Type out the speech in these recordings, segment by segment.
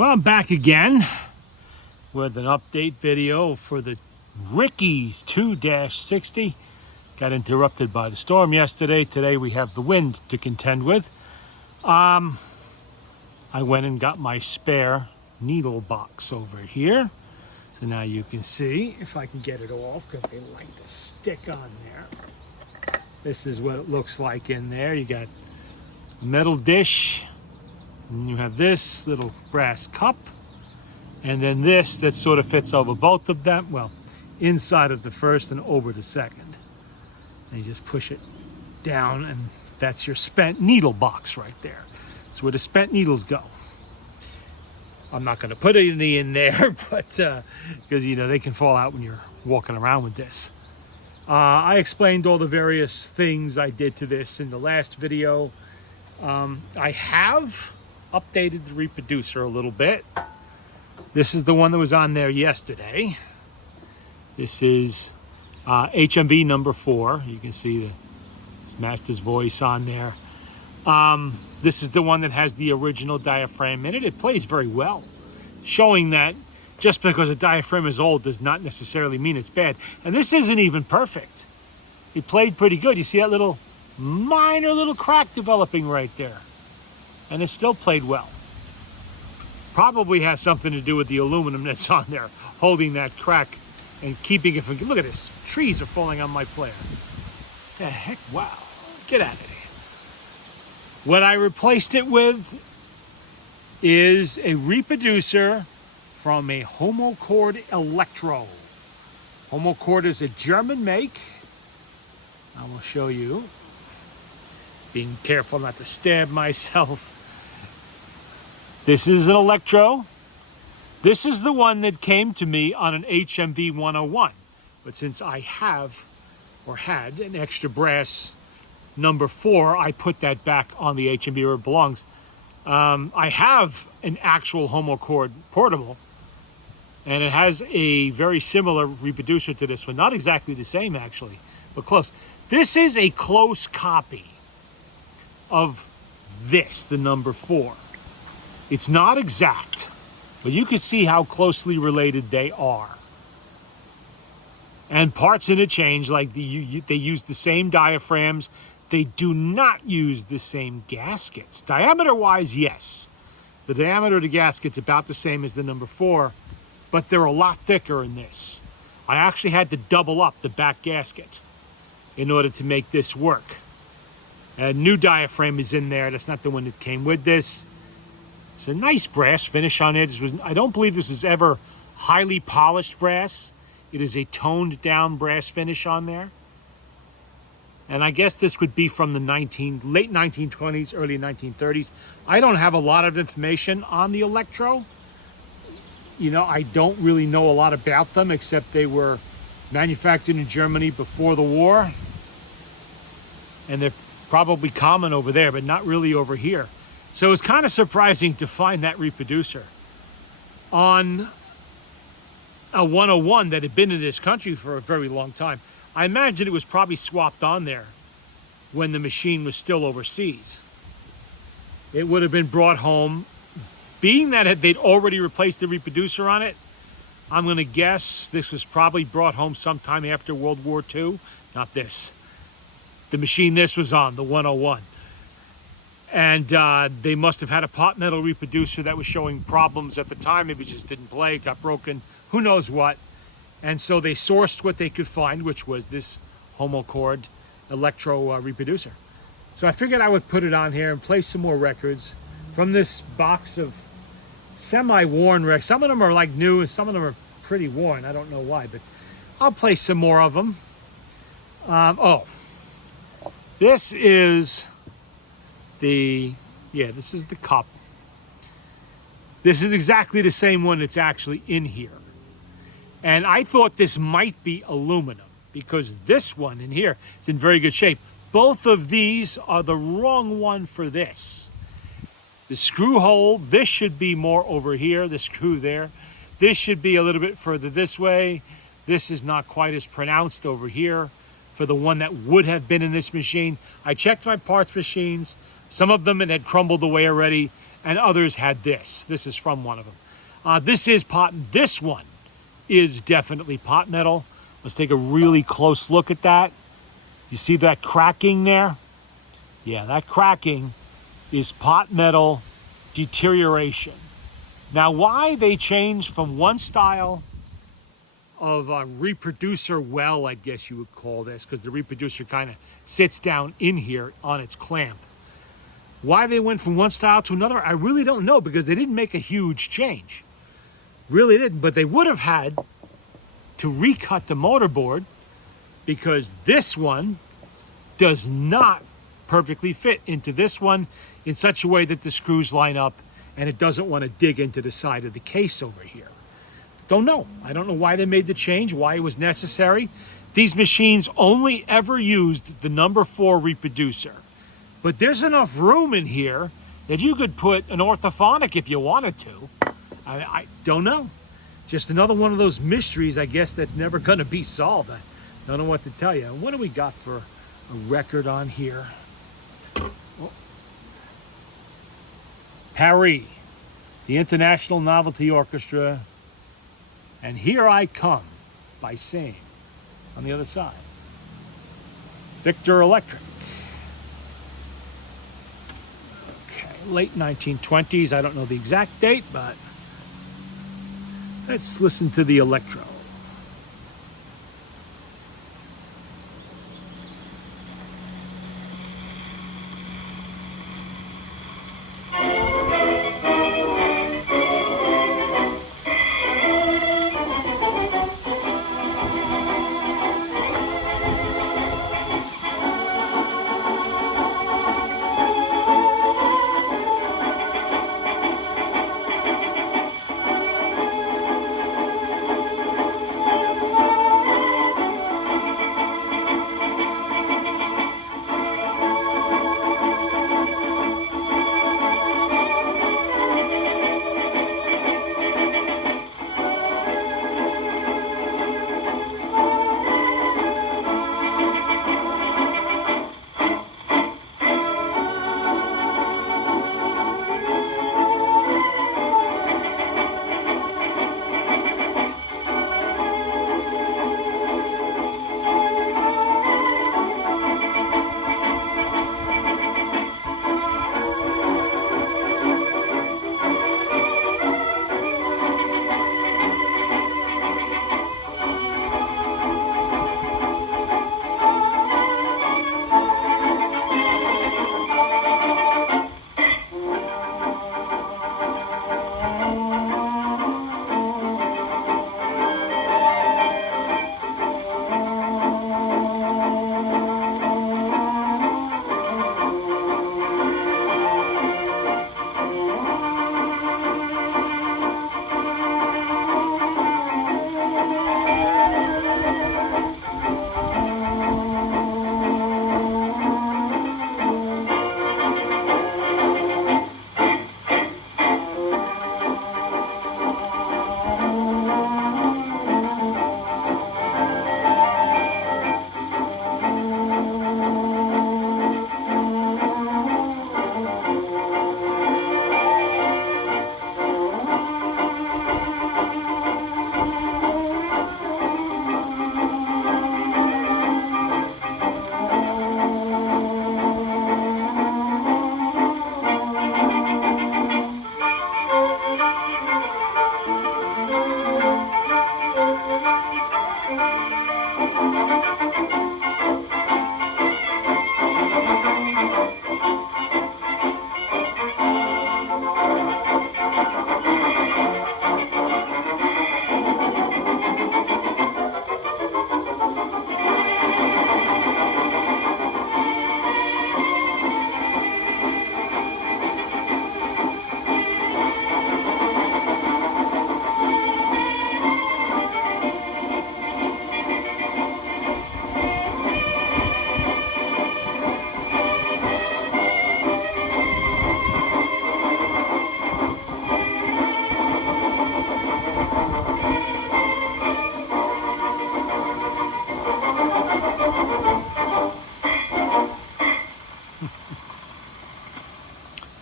Well, I'm back again with an update video for the Ricky's 2-60. Got interrupted by the storm yesterday. Today we have the wind to contend with. I went and got my spare needle box over here. So now you can see, if I can get it off, because they like to stick on there. This is what it looks like in there. You got metal dish, and you have this little brass cup, and then this that sort of fits over both of them. Well, inside of the first and over the second. And you just push it down, and that's your spent needle box right there. That's where the spent needles go. I'm not going to put any in there, but because you know they can fall out when you're walking around with this. I explained all the various things I did to this in the last video. I have updated the reproducer a little bit. This is the one that was on there yesterday. This is HMV number 4. You can see this master's voice on there. This is the one that has the original diaphragm in it. It plays very well, showing that just because a diaphragm is old does not necessarily mean it's bad. And this isn't even perfect. It played pretty good. You see that little minor little crack developing right there, and it still played well. Probably has something to do with the aluminum that's on there holding that crack and keeping it from, look at this, trees are falling on my player. The heck, wow, get out of here. What I replaced it with is a reproducer from a Homochord Electro. Homochord is a German make. I will show you. Being careful not to stab myself. This is an Electro. This is the one that came to me on an HMV 101. But since I have, or had, an extra brass number 4, I put that back on the HMV where it belongs. I have an actual Homochord portable, and it has a very similar reproducer to this one. Not exactly the same, actually, but close. This is a close copy of this, the number 4. It's not exact, but you can see how closely related they are. And parts interchange, like they use the same diaphragms. They do not use the same gaskets. Diameter-wise, yes. The diameter of the gasket's about the same as the number 4, but they're a lot thicker in this. I actually had to double up the back gasket in order to make this work. A new diaphragm is in there. That's not the one that came with this. It's a nice brass finish on it. I don't believe this is ever highly polished brass. It is a toned down brass finish on there. And I guess this would be from the late 1920s, early 1930s. I don't have a lot of information on the Electro. You know, I don't really know a lot about them, except they were manufactured in Germany before the war. And they're probably common over there, but not really over here. So it was kind of surprising to find that reproducer on a 101 that had been in this country for a very long time. I imagine it was probably swapped on there when the machine was still overseas. It would have been brought home. Being that they'd already replaced the reproducer on it, I'm going to guess this was probably brought home sometime after World War II. Not this. The machine this was on, the 101. And they must have had a pot metal reproducer that was showing problems at the time. Maybe it just didn't play, it got broken, who knows what. And so they sourced what they could find, which was this Homochord Electro reproducer. So I figured I would put it on here and play some more records from this box of semi-worn records. Some of them are like new, and some of them are pretty worn. I don't know why, but I'll play some more of them. This is this is the cup. This is exactly the same one that's actually in here. And I thought this might be aluminum because this one in here is in very good shape. Both of these are the wrong one for this. The screw hole, this should be more over here, the screw there. This should be a little bit further this way. This is not quite as pronounced over here for the one that would have been in this machine. I checked my parts machines. Some of them it had crumbled away already, and others had this. This is from one of them. This one is definitely pot metal. Let's take a really close look at that. You see that cracking there? Yeah, that cracking is pot metal deterioration. Now, why they changed from one style of a reproducer well, I guess you would call this, because the reproducer kind of sits down in here on its clamp. Why they went from one style to another, I really don't know, because they didn't make a huge change. Really didn't, but they would have had to recut the motorboard, because this one does not perfectly fit into this one in such a way that the screws line up and it doesn't want to dig into the side of the case over here. Don't know. I don't know why they made the change, why it was necessary. These machines only ever used the number 4 reproducer. But there's enough room in here that you could put an orthophonic if you wanted to. I don't know. Just another one of those mysteries, I guess, that's never going to be solved. I don't know what to tell you. What do we got for a record on here? Oh. Paris, the International Novelty Orchestra, and Here I Come by Same on the other side. Victor Electric. Okay, late 1920s. I don't know the exact date, but let's listen to the Electro.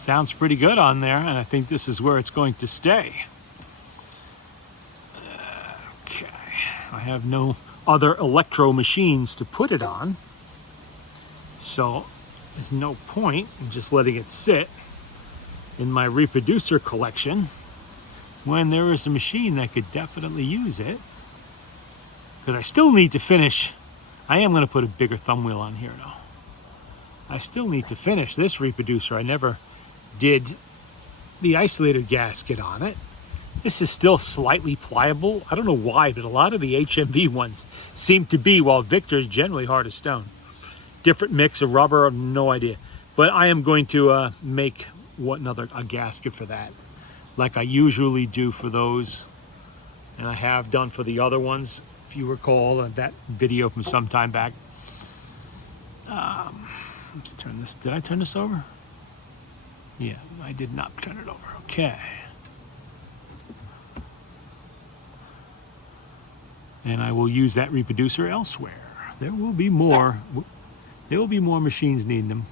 Sounds pretty good on there, and I think this is where it's going to stay. Okay, I have no other Electro machines to put it on, so there's no point in just letting it sit in my reproducer collection when there is a machine that could definitely use it. Because I still need to finish. I am going to put a bigger thumb wheel on here now. I still need to finish this reproducer. I never did the isolator gasket on it. This is still slightly pliable. I don't know why, but a lot of the HMV ones seem to be, while Victor is generally hard as stone. Different mix of rubber, I have no idea. But I am going to make a gasket for that, like I usually do for those, and I have done for the other ones, if you recall that video from some time back. Let's turn this. Did I turn this over? Yeah, I did not turn it over. Okay. And I will use that reproducer elsewhere. There will be more. There will be more machines needing them.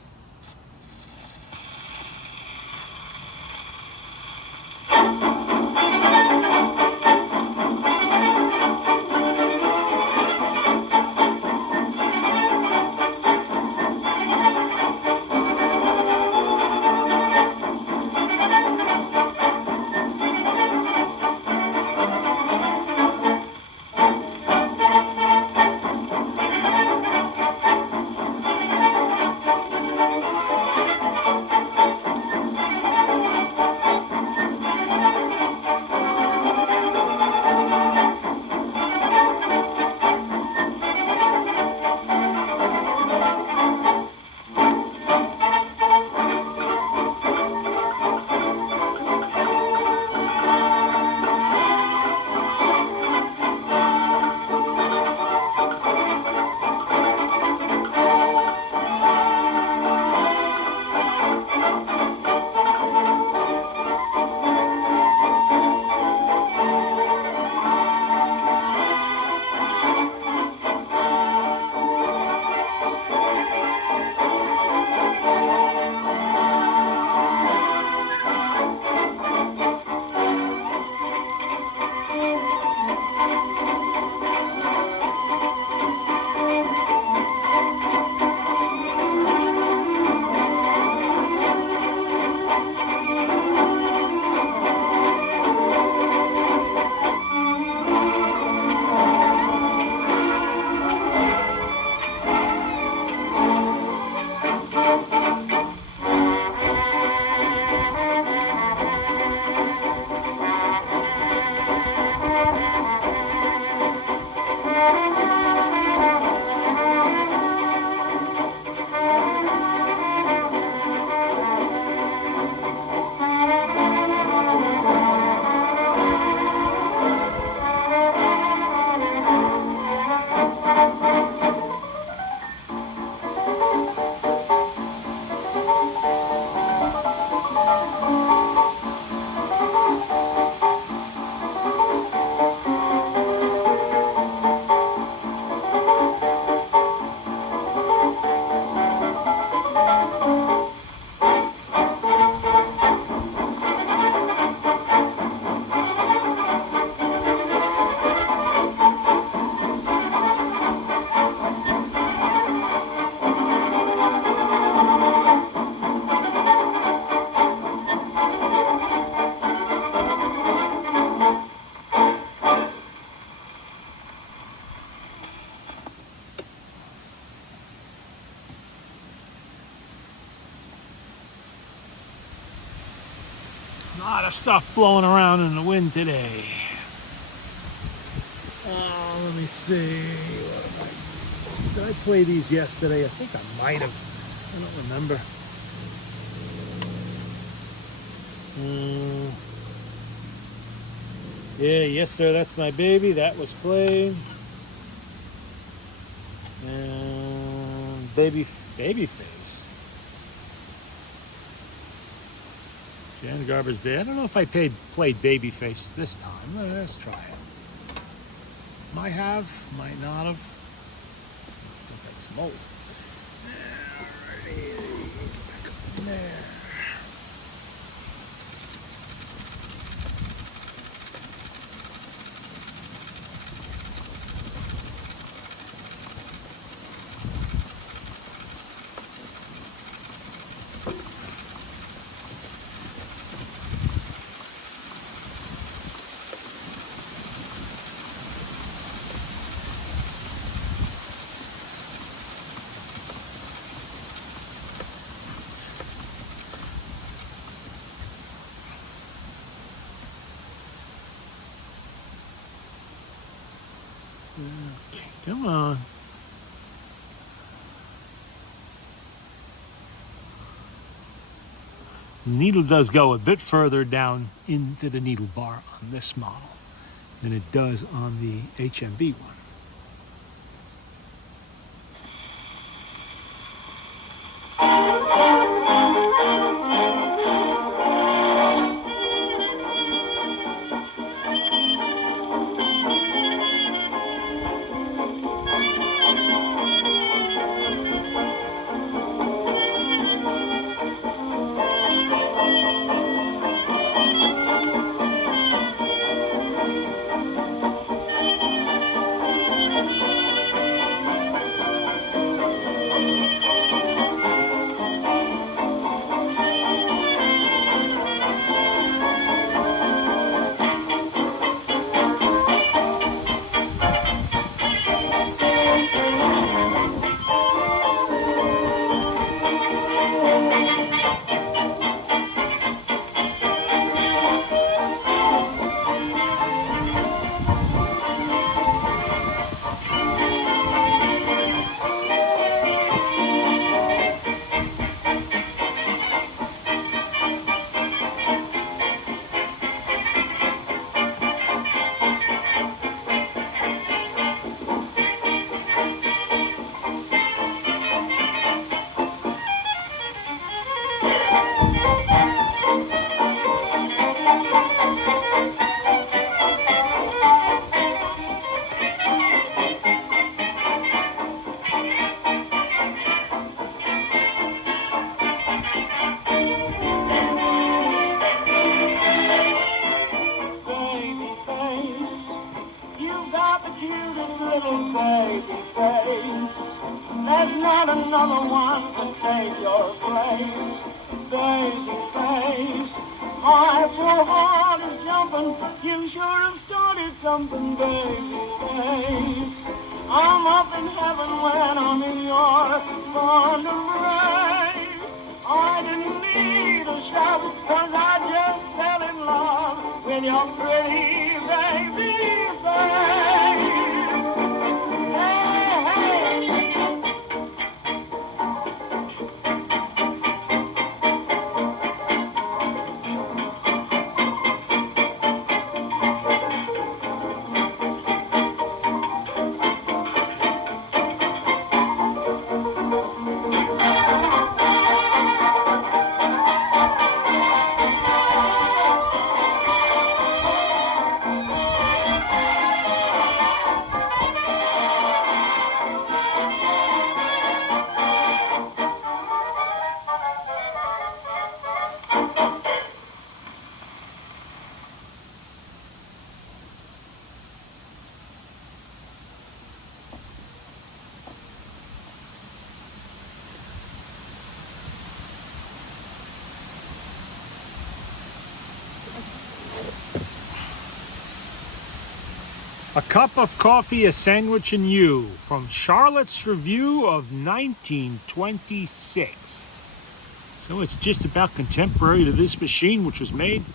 A lot of stuff blowing around in the wind today. Let me see. Did I play these yesterday? I think I might have. I don't remember. Yeah, yes sir, that's my baby. That was played. And Babyface. Jan Garber's Bay. I don't know if I played Babyface this time. Let's try it. Might have, might not have. Alrighty. There. Come on. The needle does go a bit further down into the needle bar on this model than it does on the HMV one. There's not another one to take your place, baby face. My poor heart is jumping, you sure have started something, baby face. I'm up in heaven when I'm in your fond embrace. I didn't need a shout, 'cause I just fell in love with your pretty baby face. Hey, hey. A cup of coffee, a sandwich, and you, from Charlotte's Review of 1926. So it's just about contemporary to this machine, which was made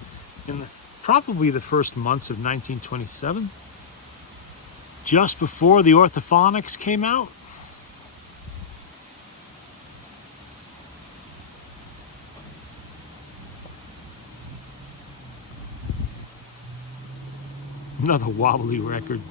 in probably the first months of 1927, just before the orthophonics came out. Another wobbly record.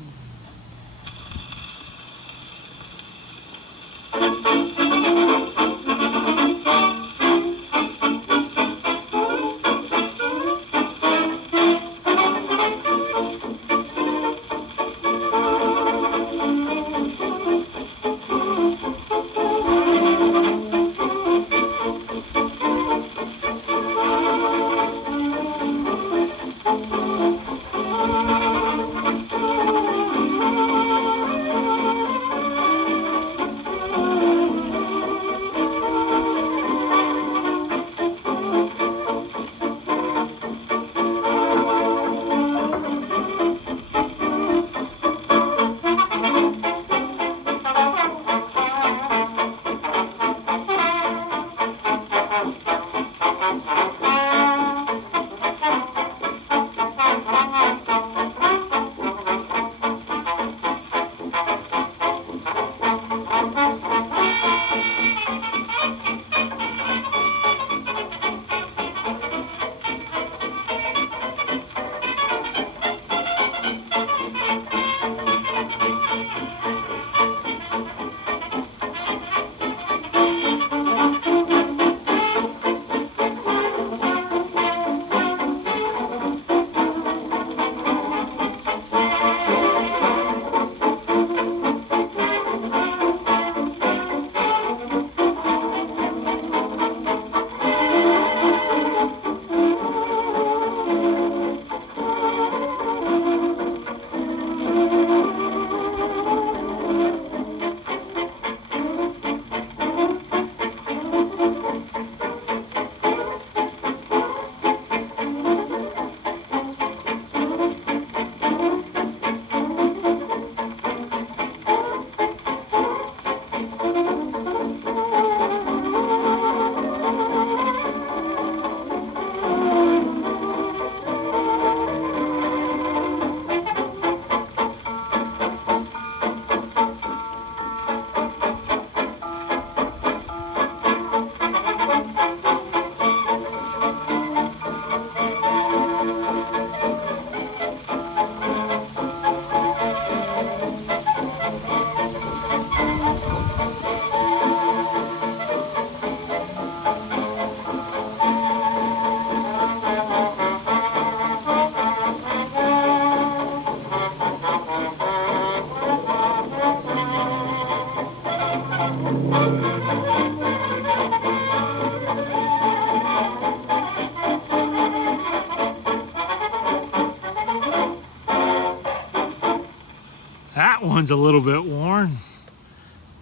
one's a little bit worn,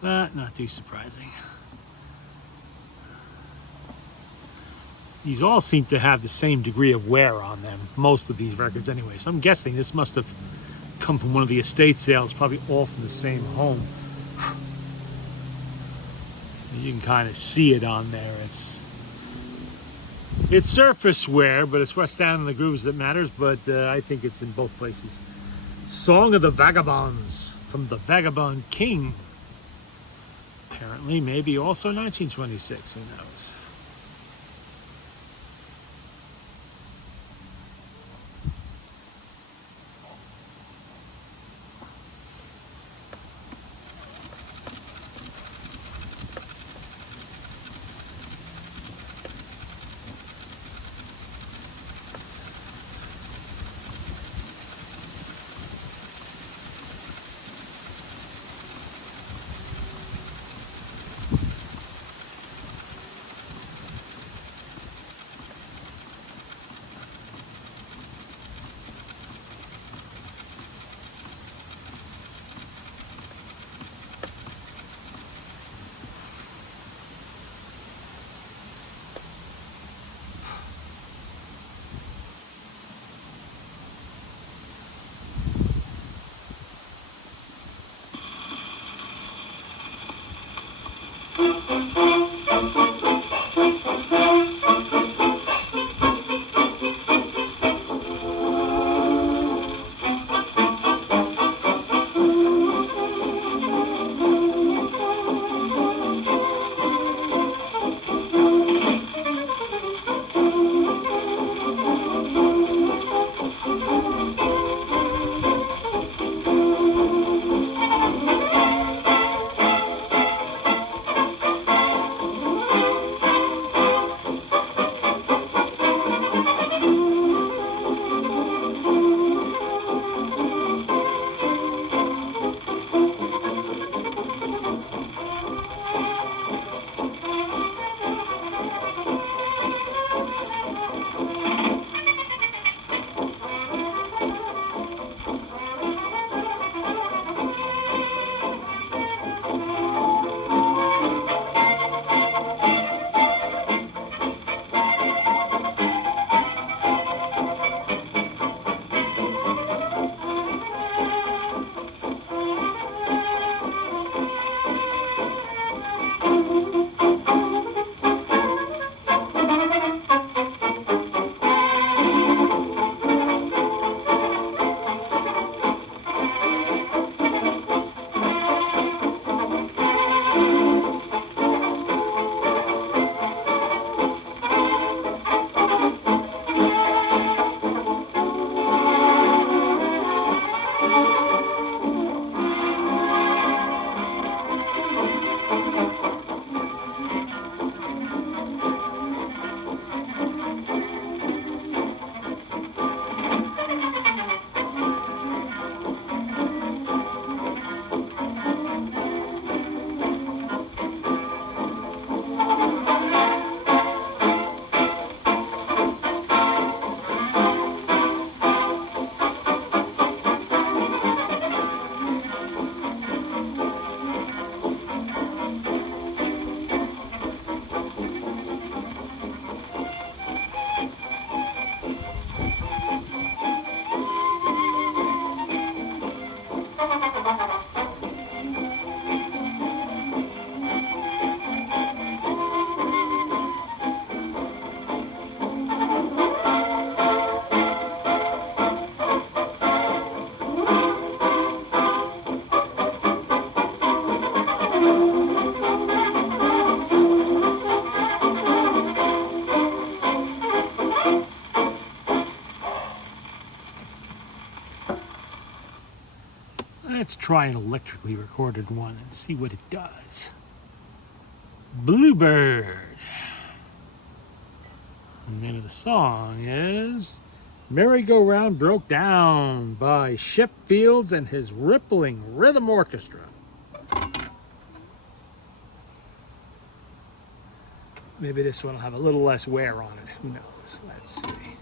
but not too surprising. These all seem to have the same degree of wear on them, most of these records anyway. So I'm guessing this must have come from one of the estate sales, probably all from the same home. You can kind of see it on there. It's surface wear, but it's what's down in the grooves that matters, but I think it's in both places. Song of the Vagabonds from the Vagabond King. Apparently, maybe also 1926, who knows. Let's try an electrically recorded one and see what it does. Bluebird. The name of the song is Merry-Go-Round Broke Down by Shep Fields and his Rippling Rhythm Orchestra. Maybe this one will have a little less wear on it. Who knows? Let's see.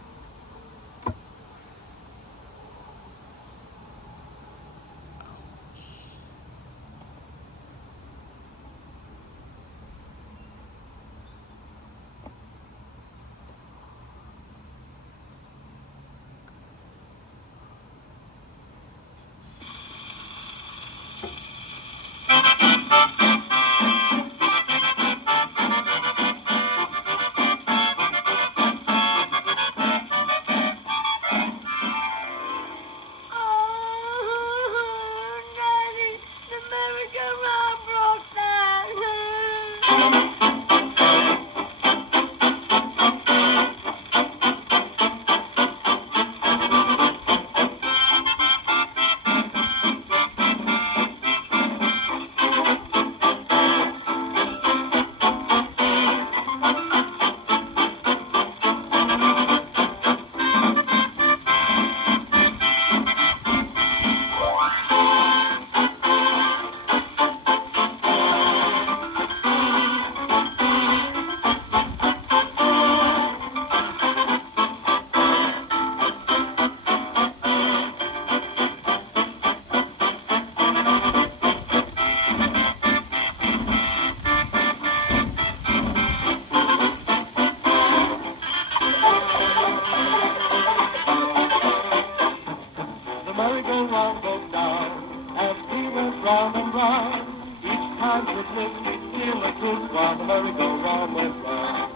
merry-go-round goes down, as we went round and round. Each time it missed, we'd feel a twist while the merry-go-round went round.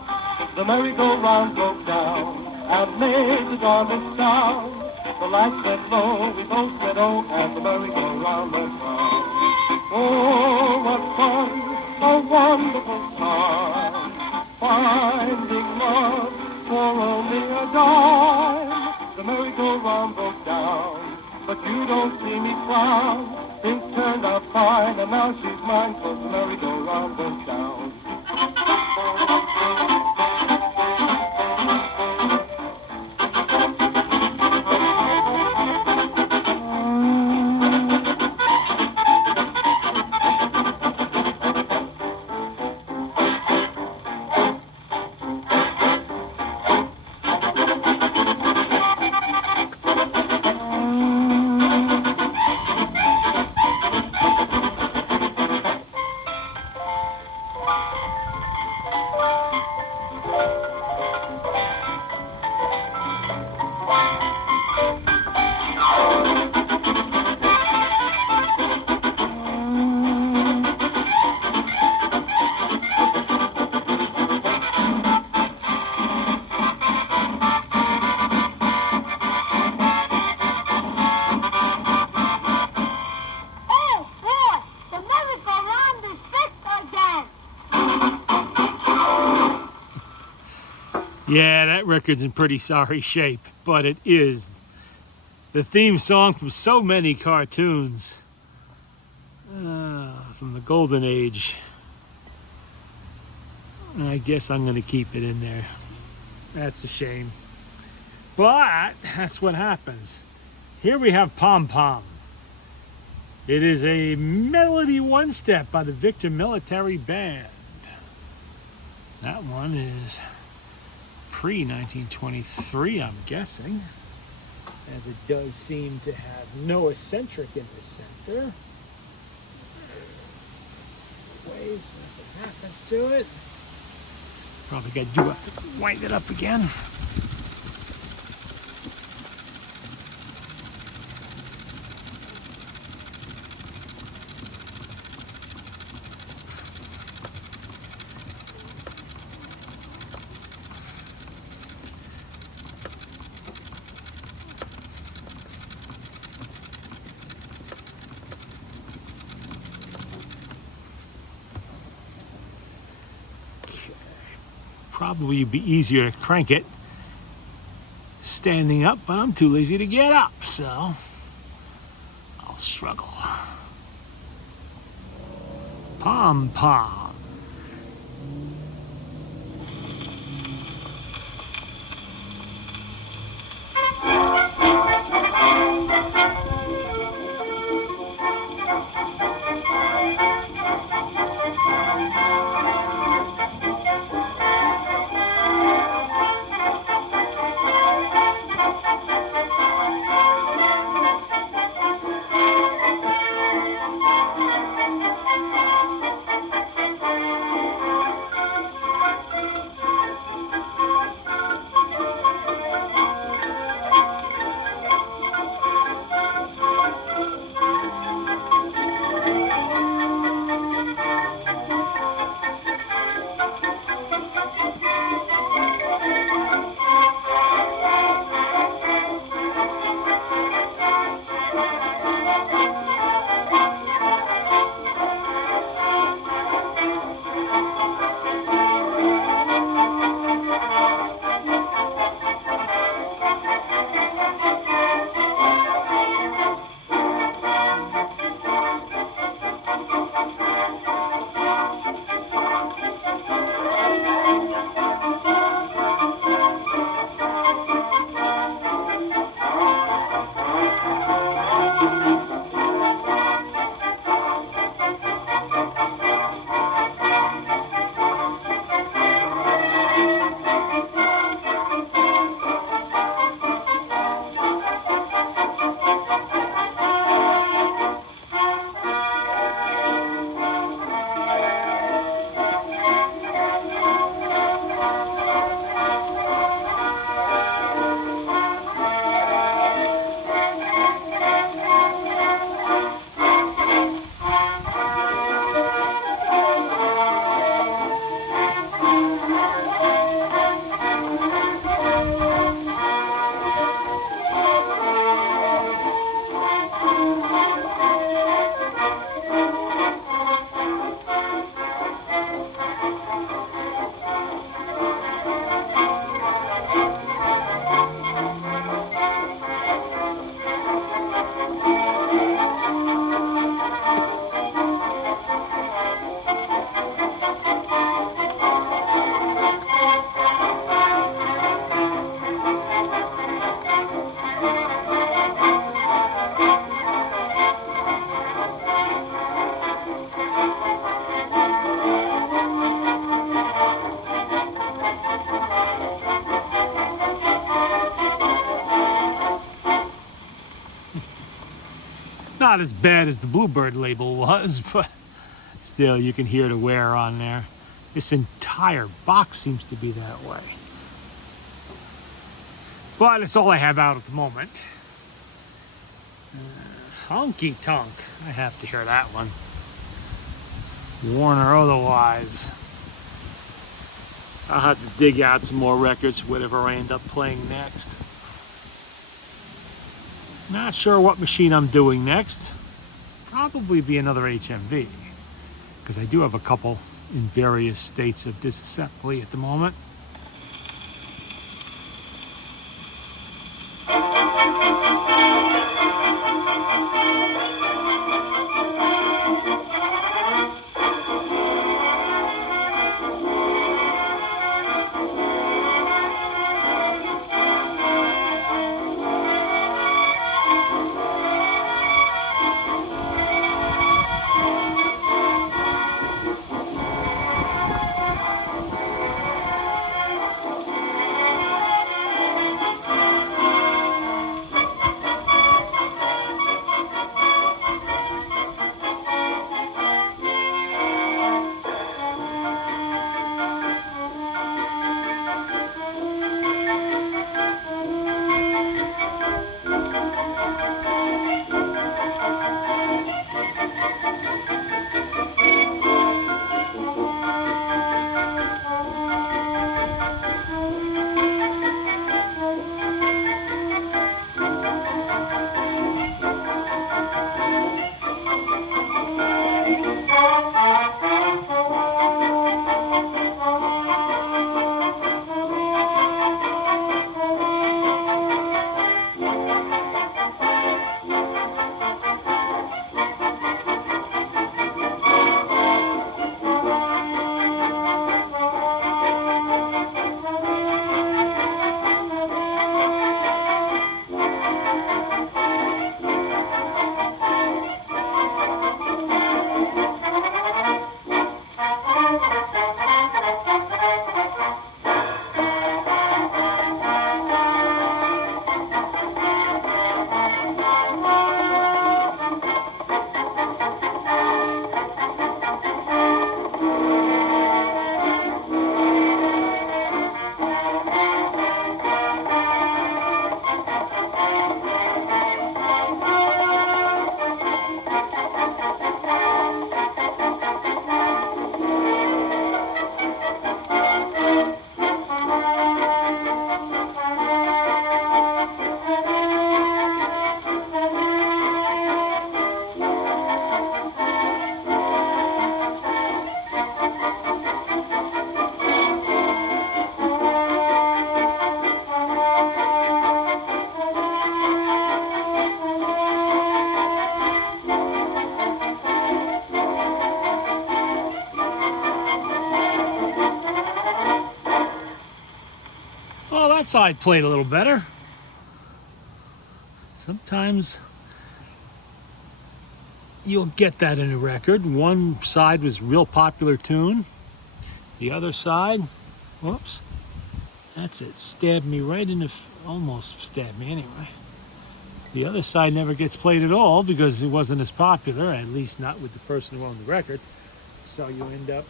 The merry-go-round broke down and made the darndest sound. The lights went low, we both said oh, and the merry-go-round went round. Oh, what fun, a wonderful time, finding love for only a dime. The merry-go-round broke down, but you don't see me frown. Things turned out fine, and now she's mine, 'cause the merry-go-round went down. Yeah, that record's in pretty sorry shape, but it is the theme song from so many cartoons from the golden age. I guess I'm going to keep it in there. That's a shame. But that's what happens. Here we have Pom Pom. It is a melody one-step by the Victor Military Band. That one is pre-1923, I'm guessing, as it does seem to have no eccentric in the center. Waves, nothing happens to it. Probably do have to wind it up again. Probably be easier to crank it standing up, but I'm too lazy to get up, so I'll struggle. Pom Pom. Not as bad as the Bluebird label was, but still you can hear the wear on there. This entire box seems to be that way. But it's all I have out at the moment. Honky Tonk. I have to hear that one. Warner otherwise. I'll have to dig out some more records, whatever I end up playing next. Not sure what machine I'm doing next. Probably be another HMV, because I do have a couple in various states of disassembly at the moment. Well, that side played a little better. Sometimes you'll get that in a record. One side was real popular tune. The other side, whoops, that's it. Stabbed me right in the, almost stabbed me anyway. The other side never gets played at all because it wasn't as popular, at least not with the person who owned the record. So you end up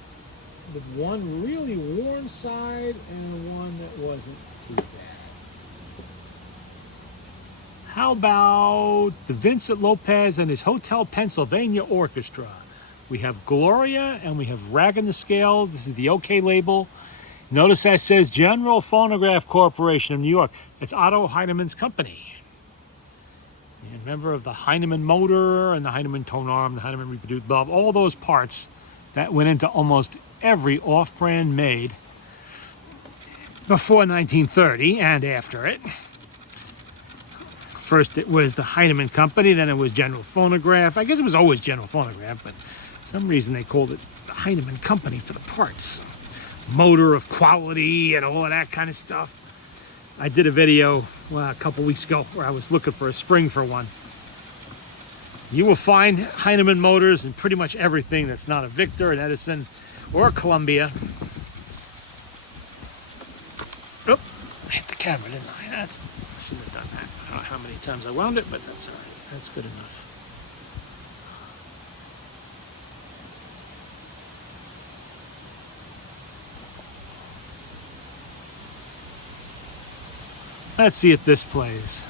with one really worn side and one that wasn't too bad. How about the Vincent Lopez and his Hotel Pennsylvania Orchestra? We have Gloria and we have Ragging the Scales. This is the OK label. Notice that says General Phonograph Corporation of New York. It's Otto Heinemann's company. And member of the Heinemann motor and the Heinemann tone arm, the Heinemann reproduced bulb, all those parts that went into almost every off-brand made before 1930 and after it. First it was the Heinemann Company, then it was General Phonograph. I guess it was always General Phonograph, but for some reason they called it the Heinemann Company for the parts. Motor of quality and all of that kind of stuff. I did a video a couple weeks ago where I was looking for a spring for one. You will find Heinemann motors in pretty much everything that's not a Victor, an Edison, or a Columbia. Oh, I hit the camera, didn't I? I shouldn't have done that. I don't know how many times I wound it, but that's all right. That's good enough. Let's see if this plays.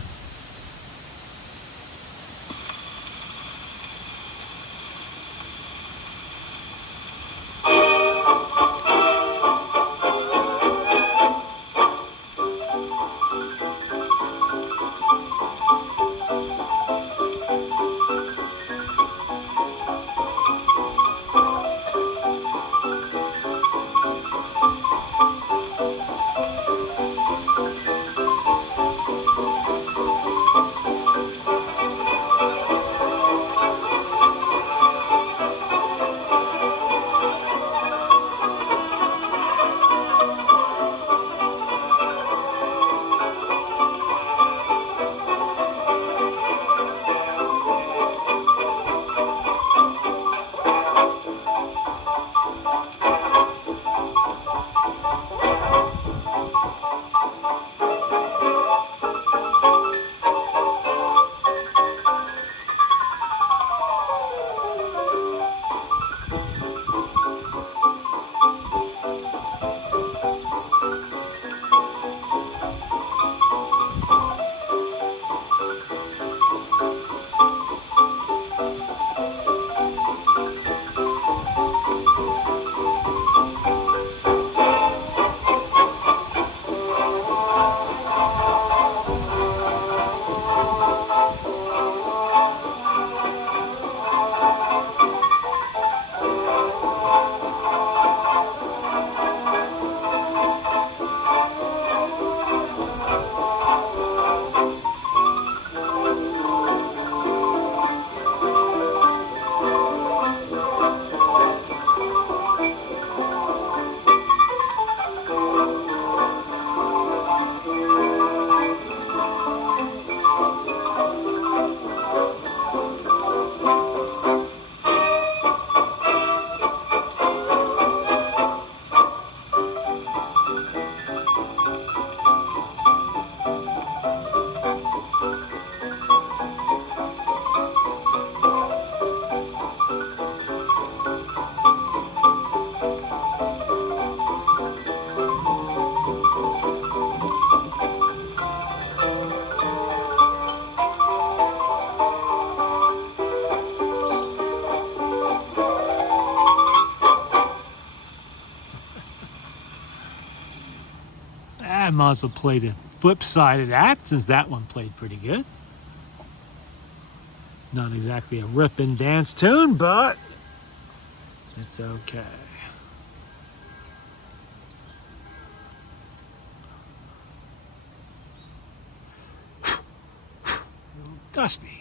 I might as well play the flip side of that, since that one played pretty good. Not exactly a ripping dance tune, but it's okay. Dusty.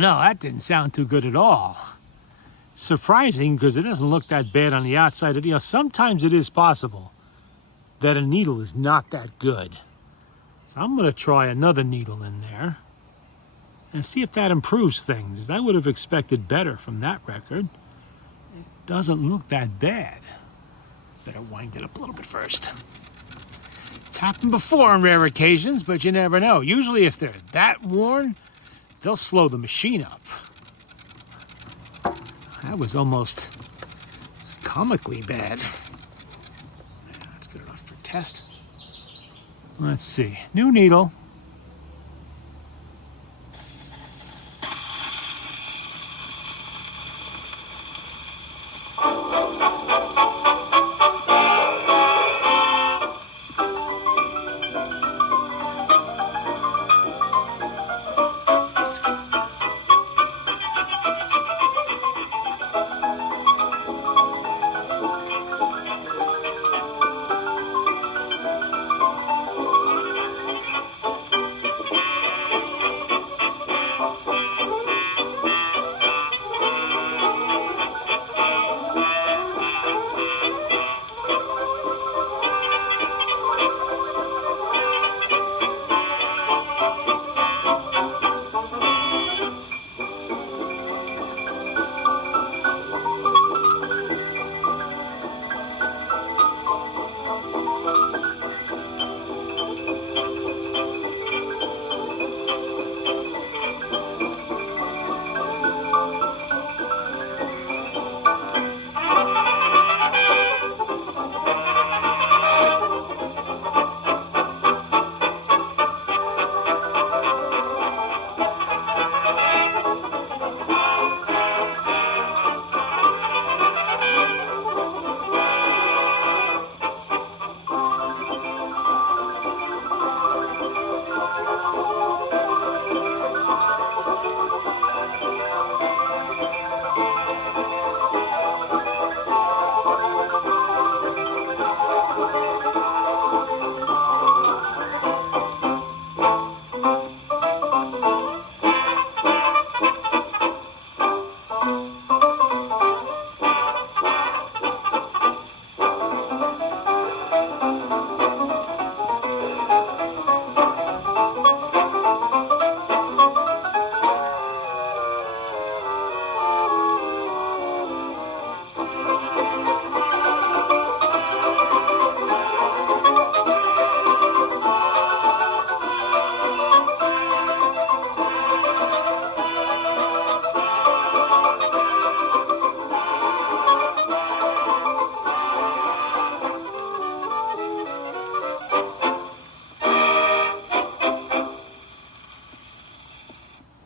no, that didn't sound too good at all. Surprising, because it doesn't look that bad on the outside. You know, sometimes it is possible that a needle is not that good. So I'm going to try another needle in there and see if that improves things. I would have expected better from that record. It doesn't look that bad. Better wind it up a little bit first. It's happened before on rare occasions, but you never know. Usually if they're that worn, they'll slow the machine up. That was almost comically bad. Yeah, that's good enough for test. Let's see. New needle.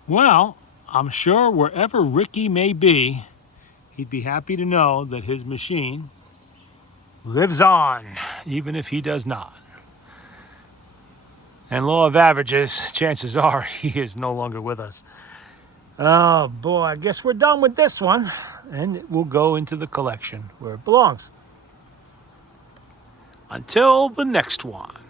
Well, I'm sure wherever Ricky may be, he'd be happy to know that his machine lives on, even if he does not. And law of averages, chances are he is no longer with us. Oh boy, I guess we're done with this one, and it will go into the collection where it belongs. Until the next one.